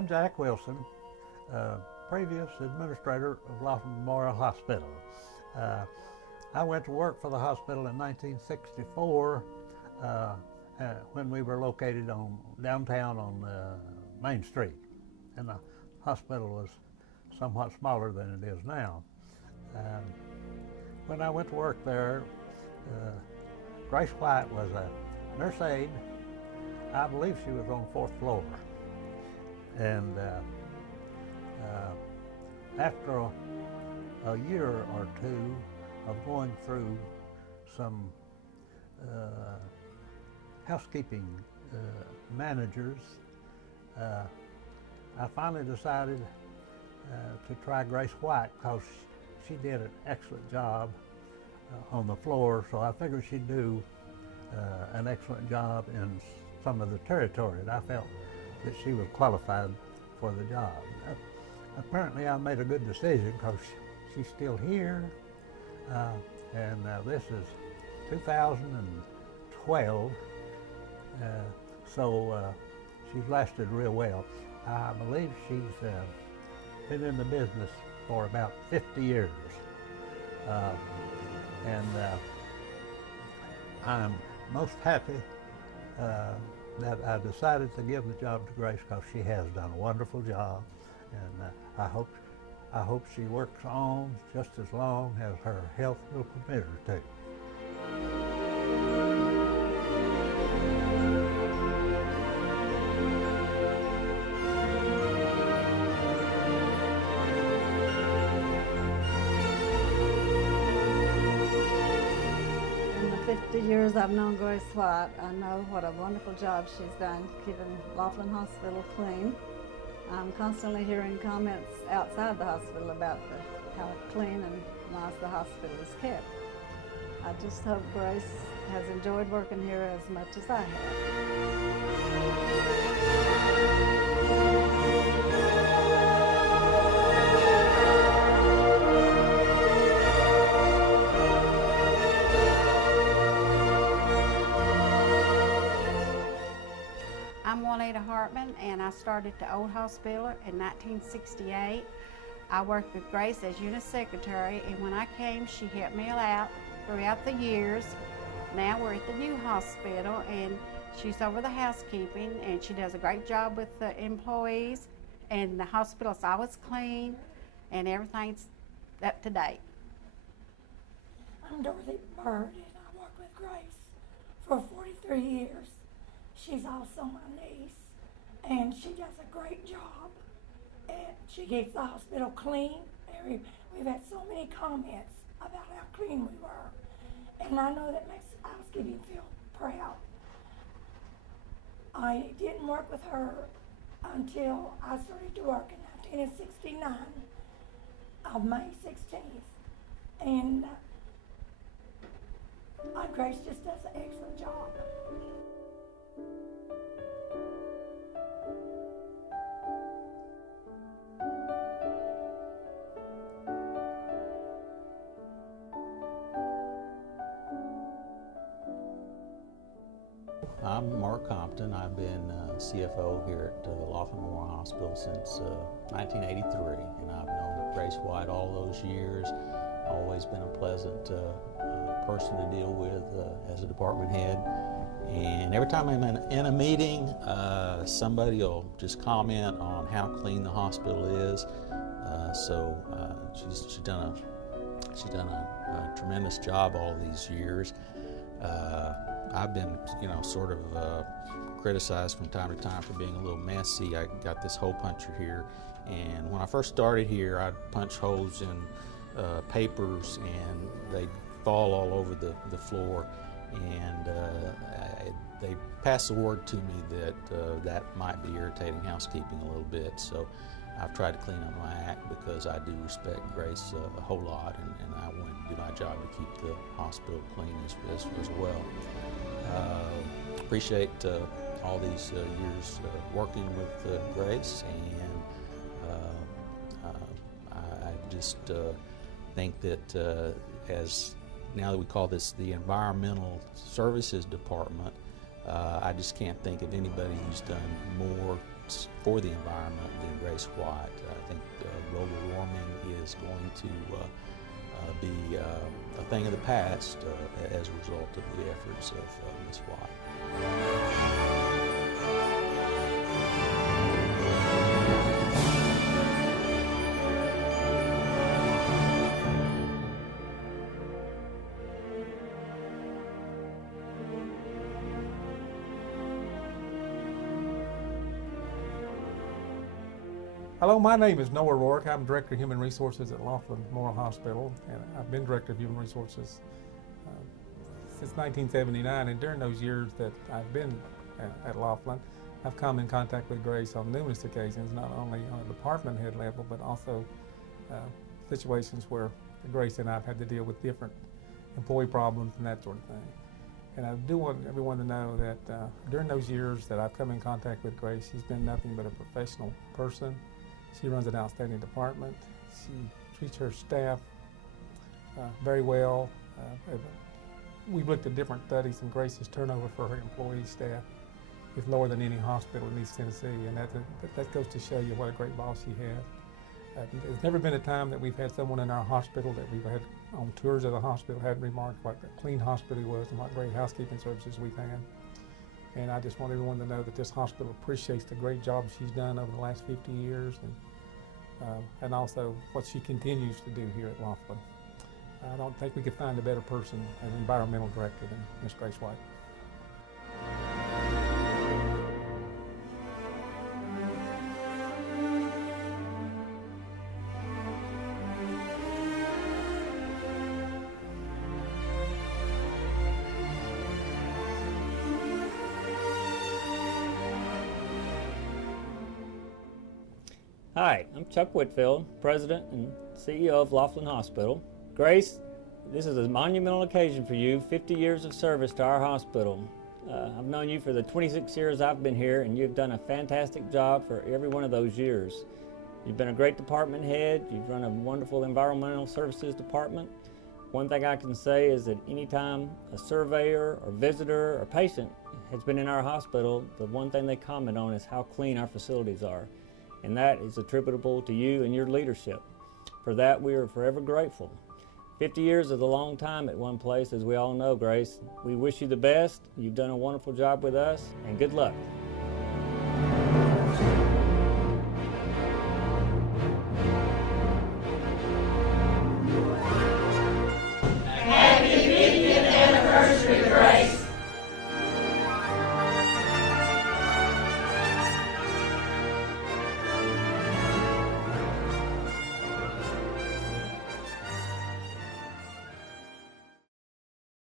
I'm Jack Wilson, previous administrator of Laughlin Memorial Hospital. I went to work for the hospital in 1964 when we were located downtown on Main Street, and the hospital was somewhat smaller than it is now. When I went to work there, Grace White was a nurse aide. I believe she was on the 4th floor. And after a year or two of going through some housekeeping managers, I finally decided to try Grace White because she did an excellent job on the floor, so I figured she'd do an excellent job in some of the territory, and I felt that she was qualified for the job. Apparently I made a good decision because she's still here, and this is 2012, so she's lasted real well. I believe she's been in the business for about 50 years, and I'm most happy that I decided to give the job to Grace because she has done a wonderful job, and I hope she works on just as long as her health will permit her to. In the 50 years I've known Grace White, I know what a wonderful job she's done keeping Laughlin Hospital clean. I'm constantly hearing comments outside the hospital about how clean and nice the hospital is kept. I just hope Grace has enjoyed working here as much as I have. I'm Juanita Hartman, and I started the old hospital in 1968. I worked with Grace as unit secretary, and when I came, she helped me out throughout the years. Now we're at the new hospital, and she's over the housekeeping, and she does a great job with the employees, and the hospital's always clean, and everything's up to date. I'm Dorothy Bird, and I worked with Grace for 43 years. She's also my niece, and she does a great job, and she keeps the hospital clean. We've had so many comments about how clean we were, and I know that makes housekeeping feel proud. I didn't work with her until I started to work in 1969 of May 16th, and Grace just does an excellent job. I'm Mark Compton. I've been CFO here at Laughlin Memorial Hospital since 1983, and I've known Grace White all those years. Always been a pleasant person to deal with as a department head. And every time I'm in a meeting, somebody will just comment on how clean the hospital is. So she's done a tremendous job all these years. I've been, sort of criticized from time to time for being a little messy. I got this hole puncher here, and when I first started here, I'd punch holes in papers, and they'd fall all over the floor, and they passed the word to me that that might be irritating housekeeping a little bit. So I've tried to clean up my act because I do respect Grace a whole lot, and I want to do my job to keep the hospital clean as well. Appreciate all these years working with Grace, and I just think that as now that we call this the Environmental Services Department, I just can't think of anybody who's done more efforts for the environment than Grace White. I think global warming is going to be a thing of the past as a result of the efforts of Ms. White. Hello, my name is Noah Rourke. I'm Director of Human Resources at Laughlin Memorial Hospital, and I've been Director of Human Resources since 1979. And during those years that I've been at Laughlin, I've come in contact with Grace on numerous occasions, not only on a department head level, but also situations where Grace and I have had to deal with different employee problems and that sort of thing. And I do want everyone to know that during those years that I've come in contact with Grace, she's been nothing but a professional person. She runs an outstanding department. She treats her staff very well. We've looked at different studies, and Grace's turnover for her employee staff is lower than any hospital in East Tennessee, and that goes to show you what a great boss she has. There's never been a time that we've had someone in our hospital that we've had on tours of the hospital had remarked what a clean hospital was and what great housekeeping services we've had. And I just want everyone to know that this hospital appreciates the great job she's done over the last 50 years and also what she continues to do here at Laughlin. I don't think we could find a better person as environmental director than Ms. Grace White. Hi, I'm Chuck Whitfield, President and CEO of Laughlin Hospital. Grace, this is a monumental occasion for you, 50 years of service to our hospital. I've known you for the 26 years I've been here, and you've done a fantastic job for every one of those years. You've been a great department head. You've run a wonderful environmental services department. One thing I can say is that anytime a surveyor or visitor or patient has been in our hospital, the one thing they comment on is how clean our facilities are. And that is attributable to you and your leadership. For that, we are forever grateful. 50 years is a long time at one place, as we all know, Grace. We wish you the best. You've done a wonderful job with us, and good luck.